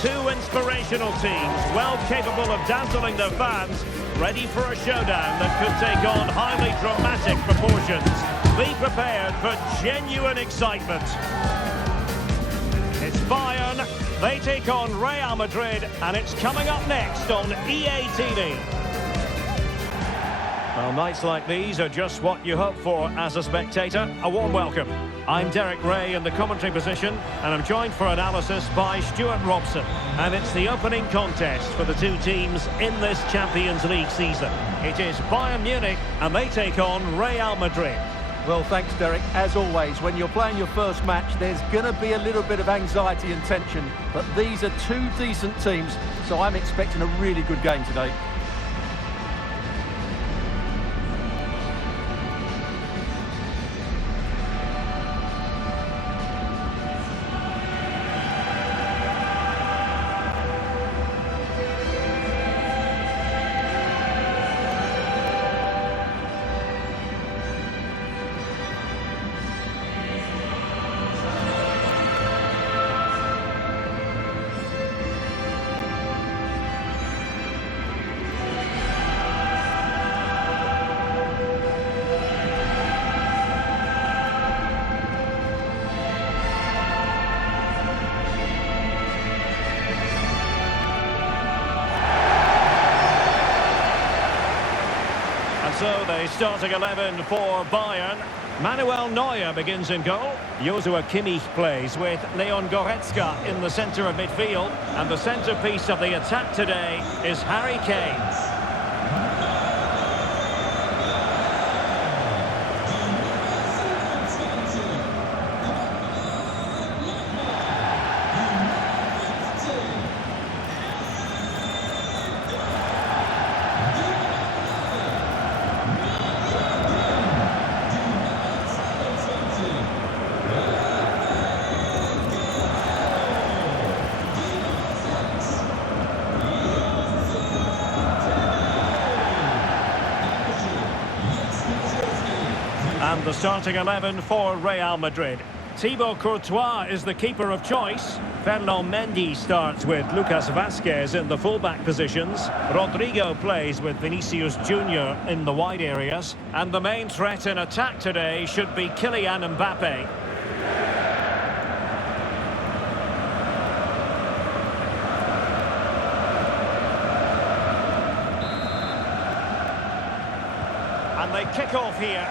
Two inspirational teams, well capable of dazzling their fans, ready for a showdown that could take on highly dramatic proportions. Be prepared for genuine excitement. It's Bayern, they take on Real Madrid, and it's coming up next on EA TV. Well, nights like these are just what you hope for as a spectator. A warm welcome. I'm Derek Ray in the commentary position, and I'm joined for analysis by Stuart Robson. And it's the opening contest for the two teams in this Champions League season. It is Bayern Munich, and they take on Real Madrid. Well, thanks, Derek. As always, when you're playing your first match, there's going to be a little bit of anxiety and tension. But these are two decent teams, so I'm expecting a really good game today. So the starting 11 for Bayern. Manuel Neuer begins in goal. Joshua Kimmich plays with Leon Goretzka in the centre of midfield. And the centrepiece of the attack today is Harry Kane. And the starting 11 for Real Madrid. Thibaut Courtois is the keeper of choice. Ferland Mendy starts with Lucas Vazquez in the fullback positions. Rodrigo plays with Vinicius Junior in the wide areas. And the main threat in attack today should be Kylian Mbappe. And they kick off here.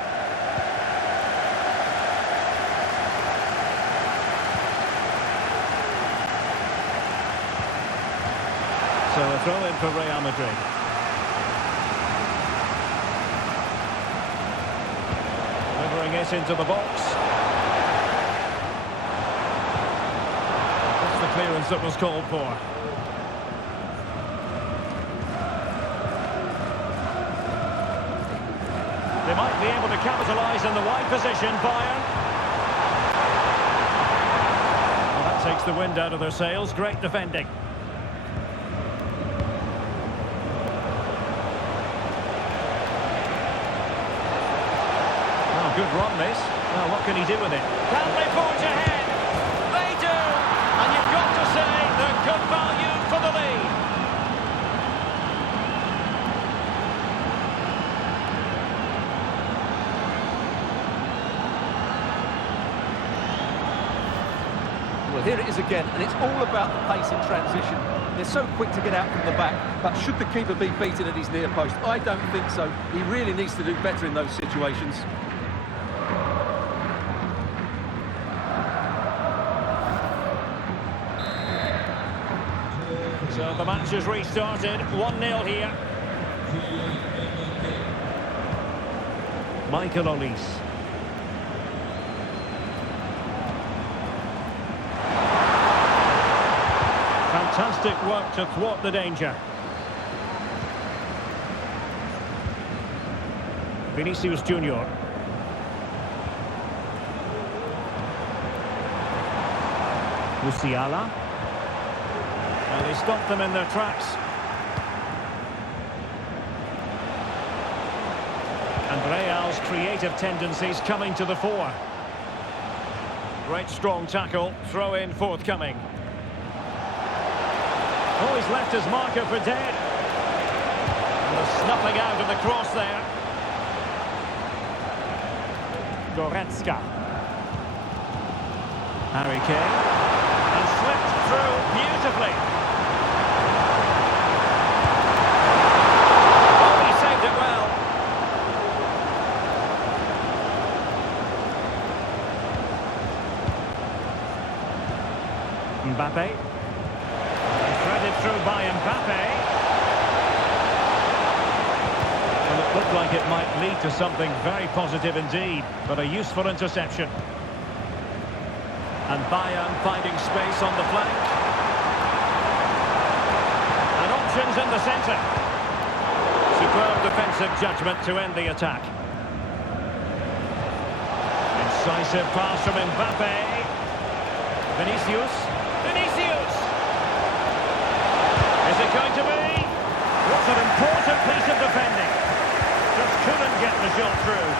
So a throw in for Real Madrid. Delivering it into the box. That's the clearance that was called for. They might be able to capitalise in the wide position, Bayern. Well, that takes the wind out of their sails. Great defending. Good run, this. Well, what can he do with it? Can they forge ahead? They do! And you've got to say they're good value for the lead. Well, here it is again, and it's all about the pace in transition. They're so quick to get out from the back, but should the keeper be beaten at his near post? I don't think so. He really needs to do better in those situations. So the match has restarted, 1-0 here. Michael Olise. Fantastic work to thwart the danger. Vinicius Junior. Musiala. And they stopped them in their tracks. And Real's creative tendencies coming to the fore. Great strong tackle, throw in forthcoming. Oh, he's left his marker for dead. And the snuffing out of the cross there. Goretzka. Harry Kane. And slipped through beautifully. Oh, he saved it well. Mbappe. Threaded through by Mbappe. Well, it looked like it might lead to something very positive indeed, but a useful interception. And Bayern finding space on the flank. And options in the centre. Superb defensive judgment to end the attack. Incisive pass from Mbappe. Vinicius. Is it going to be? What an important piece of defending. Just couldn't get the shot through.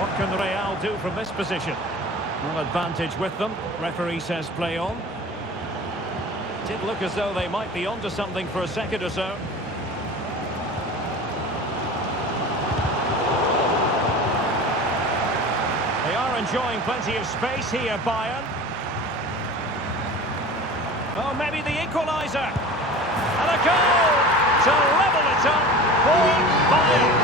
What can Real do from this position? Well, advantage with them. Referee says play on. Did look as though they might be onto something for a second or so. They are enjoying plenty of space here, Bayern. Oh, maybe the equaliser. And a goal to level it up for Bayern.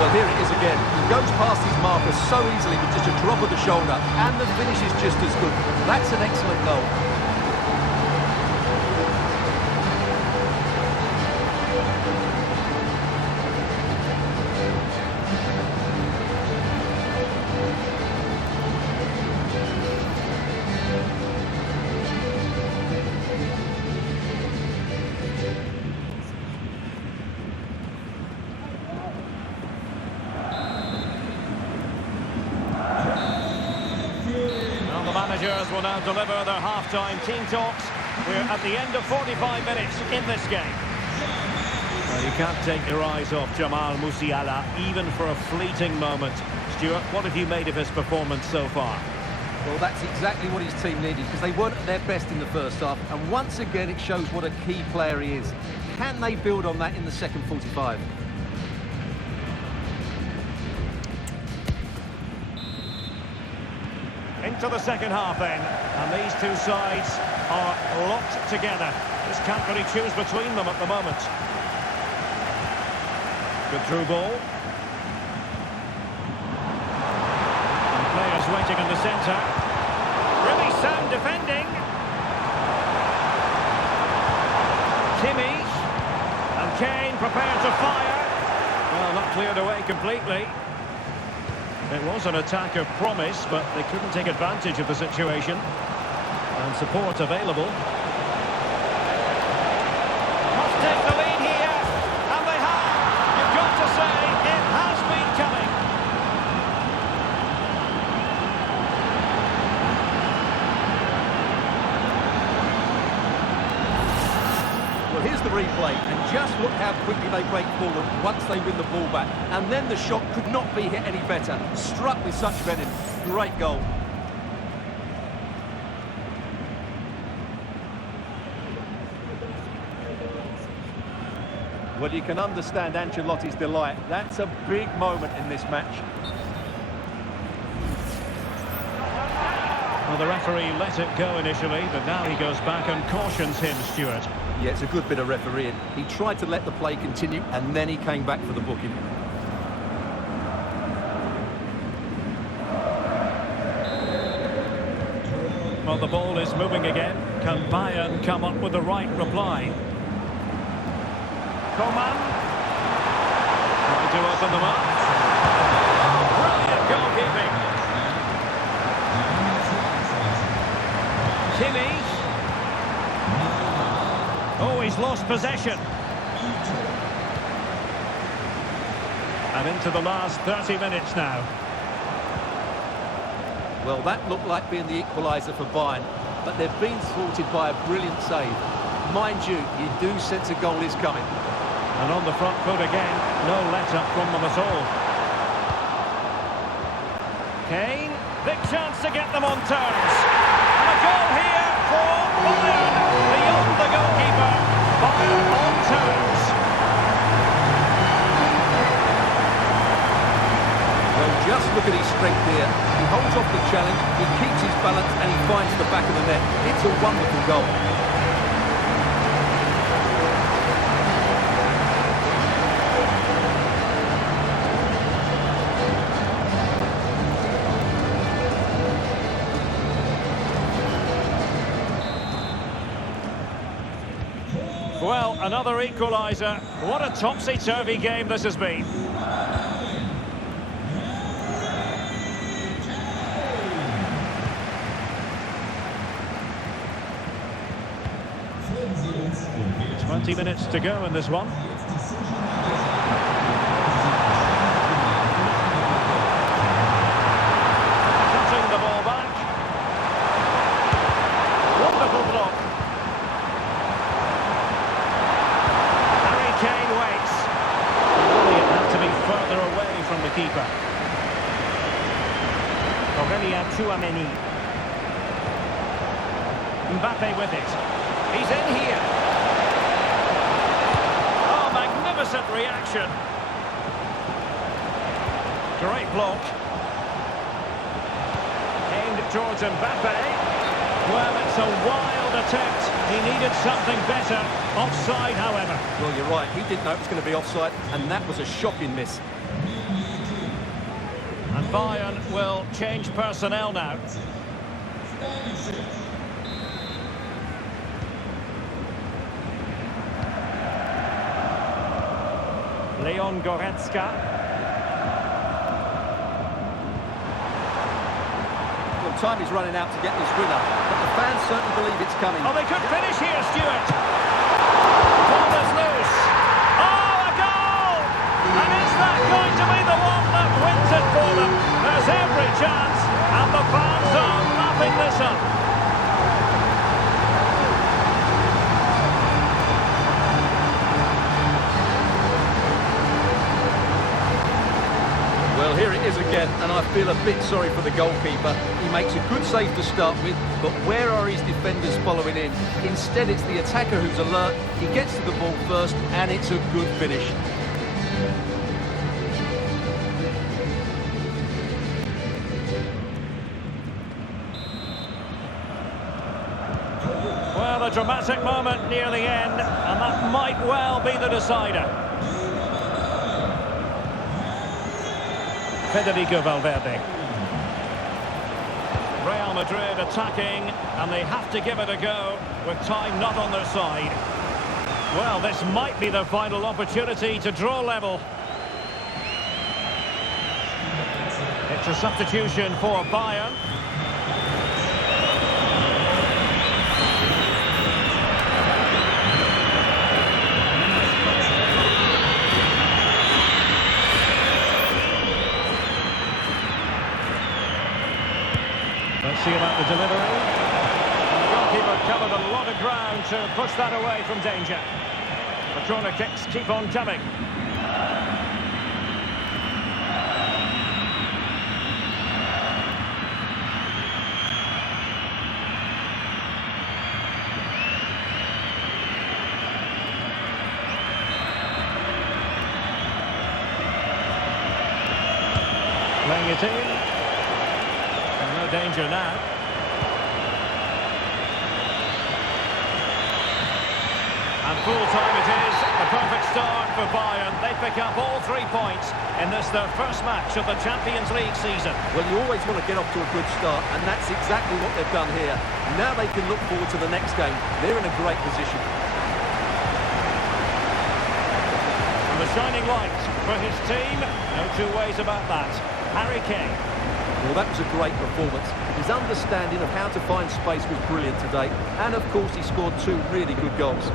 Well, here it is again. He goes past his marker so easily with just a drop of the shoulder, and the finish is just as good. That's an excellent goal. Managers will now deliver their half-time team talks. We're at the end of 45 minutes in this game. Well, you can't take your eyes off Jamal Musiala, even for a fleeting moment. Stuart, what have you made of his performance so far? Well, that's exactly what his team needed, because they weren't at their best in the first half, and once again it shows what a key player he is. Can they build on that in the second 45? Into the second half then, and these two sides are locked together. Just can't really choose between them at the moment. Good through ball. And players waiting in the centre. Really sound defending. Kimmich. And Kane prepared to fire. Well, not cleared away completely. It was an attack of promise, but they couldn't take advantage of the situation. And support available. Must take the lead here, and they have. You've got to say, it has been coming. Well, here's the replay, and just look how quickly they break forward once they win the ball back. And then the shot could not be hit any better. Struck with such venom. Great goal. Well, you can understand Ancelotti's delight. That's a big moment in this match. Well, the referee let it go initially, but now he goes back and cautions him, Stuart. Yeah, it's a good bit of refereeing. He tried to let the play continue, and then he came back for the booking. Well, the ball is moving again. Can Bayern come up with the right reply? Coman. Trying to open them up. Brilliant goalkeeping. Kimmich. Oh, he's lost possession. And into the last 30 minutes now. Well, that looked like being the equaliser for Bayern, but they've been thwarted by a brilliant save. Mind you, you do sense a goal is coming. And on the front foot again, no let-up from them at all. Kane, big chance to get them on terms. And a goal here for Bayern, beyond the goalkeeper. Bayern on terms. Well, just look at his strength here. He holds off the challenge, he keeps his balance, and he finds the back of the net. It's a wonderful goal. Well, another equaliser. What a topsy-turvy game this has been. Twenty minutes to go in this one. Cutting the ball back. Wonderful block. Kane waits. Really, it had to be further away from the keeper. Chouameni. Mbappe with it. He's in here. Oh, magnificent reaction. Great block. Aimed towards Mbappe. Well, it's a wild attempt. He needed something better. Offside, however. Well, you're right. He didn't know it was going to be offside, and that was a shocking miss. And Bayern will change personnel now. Leon Goretzka. Well, time is running out to get this winner, but the fans certainly believe it's coming. Oh, they could finish here, Stuart. Ball is loose. Oh, a goal! And is that going to be the one that wins it for them? There's every chance, and the fans are lapping this up. Well, here it is again, and I feel a bit sorry for the goalkeeper. He makes a good save to start with, but where are his defenders following in? Instead, it's the attacker who's alert. He gets to the ball first, and it's a good finish. Well, a dramatic moment near the end, and that might well be the decider. Federico Valverde. Real Madrid attacking, and they have to give it a go with time not on their side. Well, this might be their final opportunity to draw level. It's a substitution for Bayern. Let's see about the delivery. And the goalkeeper covered a lot of ground to push that away from danger. The corner kicks keep on coming. Playing it in. No danger now. And full time it is. A perfect start for Bayern. They pick up all 3 points in this their first match of the Champions League season. Well, you always want to get off to a good start, and that's exactly what they've done here. Now they can look forward to the next game. They're in a great position. And the shining light for his team. No two ways about that. Harry Kane. Well, that was a great performance. His understanding of how to find space was brilliant today. And, of course, he scored 2 really good goals.